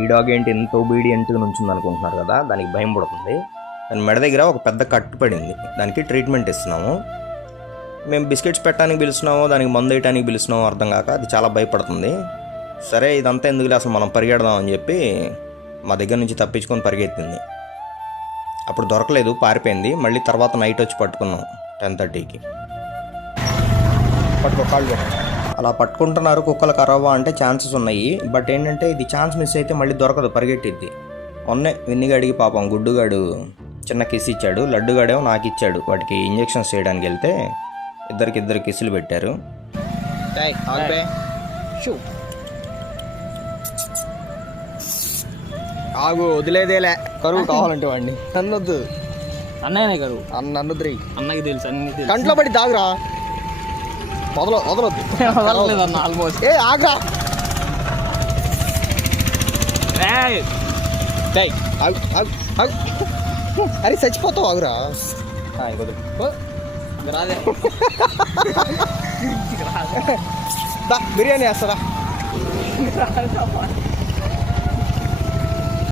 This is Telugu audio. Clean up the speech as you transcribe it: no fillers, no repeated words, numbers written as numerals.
ఈ డాగ్ ఏంటి ఎంత ఒబీడియంట్గా నుంచింది అనుకుంటున్నారు కదా, దానికి భయం పడుతుంది. దాని మెడ దగ్గర ఒక పెద్ద కట్టు పడింది, దానికి ట్రీట్మెంట్ ఇస్తున్నాము. మేము బిస్కెట్స్ పెట్టడానికి పిలుస్తున్నామో దానికి మందు వేయడానికి పిలుస్తున్నామో అర్థం కాక అది చాలా భయపడుతుంది. సరే ఇదంతా ఎందుకులే, అసలు మనం పరిగెడదాం అని చెప్పి మా దగ్గర నుంచి తప్పించుకొని పరిగెత్తింది. అప్పుడు దొరకలేదు, పారిపోయింది. మళ్ళీ తర్వాత నైట్ వచ్చి పట్టుకున్నాం 10:30కి. పట్టుకో కాళ్ళు. అలా పట్టుకుంటున్నారు. కుక్కలు కరవ్వ అంటే ఛాన్సెస్ ఉన్నాయి, బట్ ఏంటంటే ఇది ఛాన్స్ మిస్ అయితే మళ్ళీ దొరకదు, పరిగెట్టిద్ది. మొన్నే వెన్నిగాడికి పాపం గుడ్డుగాడు చిన్న కిస్ ఇచ్చాడు, లడ్డుగాడేమో నాకు ఇచ్చాడు. వాటికి ఇంజెక్షన్స్ చేయడానికి వెళ్తే ఇద్దరు కిస్సులు పెట్టారు. ఆగు, వదిలేదేలే. కరువు కావాలంటే వాడిని నన్నొద్దు. అన్నయ్యనే కరువు. నన్ను అన్నకి తెలుసు, అన్ని కంట్లో పడి తాగురా, వదలొద్దు. అన్న ఆల్మోస్ట్. ఏ ఆగ్రా, అరే చచ్చిపోతావు, ఆగురా. బిర్యానీ వేస్తారా?